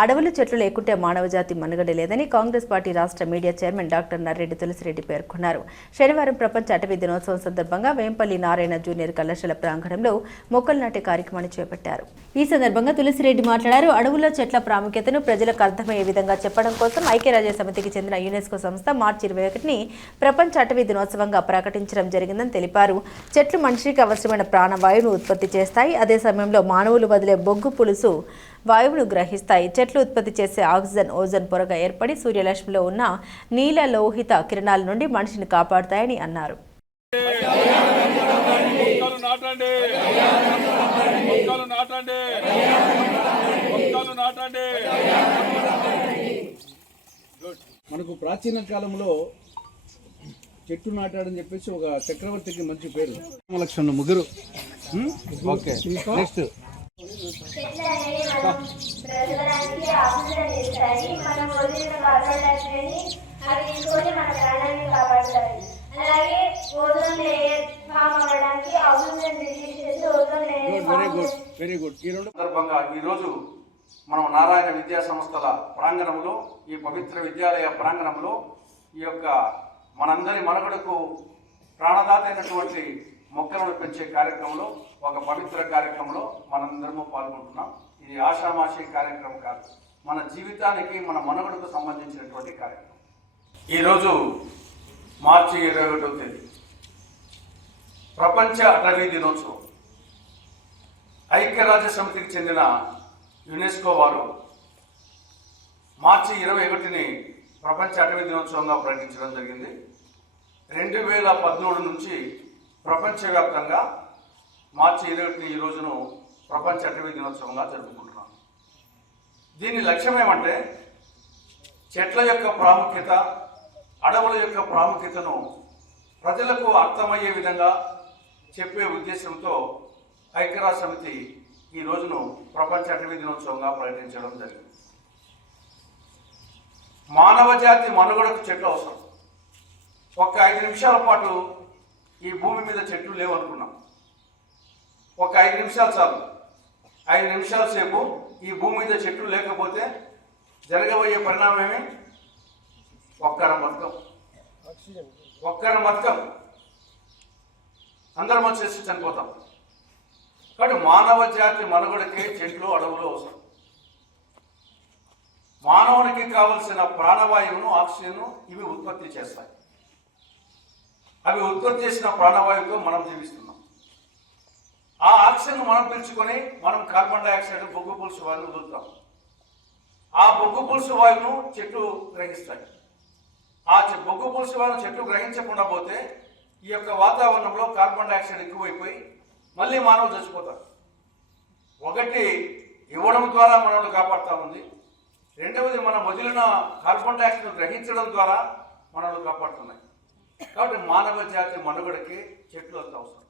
అడవులు చెట్లు లేకుంటే మానవజాతి మనుగడ లేదని కాంగ్రెస్ పార్టీ రాష్ట్ర media chairman doctor Narreddy Tulasireddy పేర్కొన్నారు. శనివారం ప్రపంచ అటవీ దినోత్సవం సందర్భంగా వేంపల్లి నారాయణ జూనియర్ కళాశాల ప్రాంగణంలో మొక్కలు నాటే కార్యక్రమాన్ని చేపట్టారు. ఈ సందర్భంగా తులసిరెడ్డి మాట్లాడారు. అడవుల్లో చెట్ల ప్రాముఖ్యతను ప్రజలకు అర్థమయ్యే విధంగా చెప్పడం కోసం ఐక్యరాజ్య సమితికి చెందిన యునెస్కో సంస్థ మార్చి 21ని ప్రపంచ అటవీ దినోత్సవంగా ప్రకటించడం జరిగిందని తెలిపారు. చెట్లు మనిషికి అవసరమైన ప్రాణవాయువును ఉత్పత్తి చేస్తాయి. అదే సమయంలో మానవులు వదిలే బొగ్గు పులుసు వాయువును గ్రహిస్తాయి. చెట్లు ఉత్పత్తి చేసే ఆక్సిజన్ ఓజోన్ పొరగా ఏర్పడి సూర్యరశ్మిలో ఉన్న నీల లోహిత కిరణాల నుండి మనిషిని కాపాడుతాయని అన్నారు. మనకు ప్రాచీన కాలంలో చెట్టు నాటాడని చెప్పేసి ఒక చక్రవర్తికి మంచి పేరు. లక్షణ ముగ్గురు. Okay, next. చెట్లు అనేవి బ్రతకడానికి ఆక్సిజన్ ఇస్తాయి. మనం వదిలిన కార్బన్ డైఆక్సైడ్ని అవి తీసుకొని మన ప్రాణాన్ని కాపాడుతాయి. అలాగే ఓజోన్ లేయర్ ఫామ్ అవ్వడానికి ఆక్సిజన్ రిలీజ్ చేసి ఓజోన్ లేయర్ వెరీ గుడ్. ఈ రెండు సందర్భంగా ఈరోజు మనం నారాయణ విద్యా సంస్థల ప్రాంగణంలో, ఈ పవిత్ర విద్యాలయ ప్రాంగణంలో ఈ యొక్క మనందరి మనుగడకు ప్రాణదాత అయినటువంటి మొక్కలను పెంచే కార్యక్రమంలో, ఒక పవిత్ర కార్యక్రమంలో మనందరము పాల్గొంటున్నాం. ఇది ఆషామాషి కార్యక్రమం కాదు, మన జీవితానికి, మన మనుగడకు సంబంధించినటువంటి కార్యక్రమం. ఈరోజు మార్చి 21వ తేదీ ప్రపంచ అటవీ దినోత్సవం. ఐక్యరాజ్య సమితికి చెందిన యునెస్కో వారు మార్చి 21ని ప్రపంచ అటవీ దినోత్సవంగా ప్రకటించడం జరిగింది. 2013 నుంచి ప్రపంచవ్యాప్తంగా మార్చి 21ని ఈ రోజును ప్రపంచ అటవీ దినోత్సవంగా జరుపుకుంటున్నాం. దీని లక్ష్యం ఏమంటే చెట్ల యొక్క ప్రాముఖ్యత, అడవుల యొక్క ప్రాముఖ్యతను ప్రజలకు అర్థమయ్యే విధంగా చెప్పే ఉద్దేశంతో ఐక్యరాజ్య సమితి ఈ రోజును ప్రపంచ అటవీ దినోత్సవంగా ప్రకటించడం జరిగింది. మానవ జాతి మనుగడకు చెట్లు అవసరం. ఒక 5 నిమిషాల పాటు ఈ భూమి మీద చెట్లు లేవనుకున్నాం. ఒక 5 నిమిషాలు చాలు. 5 నిమిషాల సేపు ఈ భూమి మీద చెట్లు లేకపోతే జరగబోయే పరిణామమే ఒక్కరం బతకం, అందరం వచ్చేసి చనిపోతాం. కాబట్టి మానవ జాతి మనుగడకే చెట్లు, అడవులు అవసరం. మానవునికి కావలసిన ప్రాణవాయువును, ఆక్సిజన్ ఇవి ఉత్పత్తి చేస్తాయి. అవి ఉత్పత్తి చేసిన ప్రాణవాయువుతో మనం జీవిస్తున్నాం. ఆ ఆక్సిజన్ మనం పీల్చుకొని మనం కార్బన్ డైఆక్సైడ్, బొగ్గు పులుసు వాయువును వదులుతాం. ఆ బొగ్గు పులుసు వాయువును చెట్లు గ్రహిస్తాయి. ఆ బొగ్గు పులుసు వాయువును చెట్లు గ్రహించకుండా పోతే ఈ యొక్క వాతావరణంలో కార్బన్ డైఆక్సైడ్ ఎక్కువైపోయి మళ్ళీ మానవులు చచ్చిపోతారు. ఒకటి ఇవ్వడం ద్వారా మనల్ని కాపాడుతూ ఉంది. రెండవది మనం వదిలిన కార్బన్ డైఆక్సైడ్ గ్రహించడం ద్వారా మనల్ని కాపాడుతున్నాయి. కాబట్టి మానవ జాతి మనుగడకి చెట్లు అంత అవసరం.